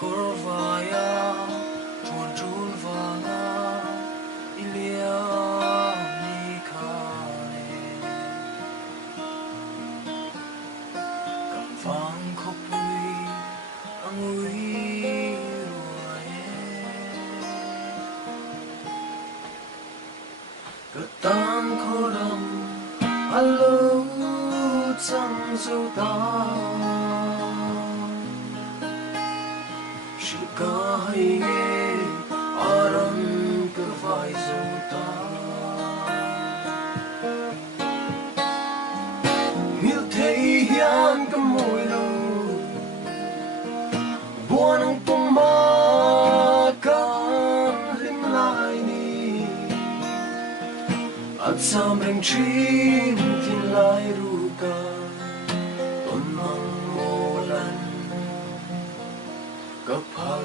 Korvaya chuan chul vanga ilia ni khane kam vang khopui angui ruae katan khoram alo chang zo ta Shikaye aram kavai zota Mil thei hian kamoi lo Buanang tumba kan lim lai ni At sam reng chim tin lai ru ka ton mang molan kapal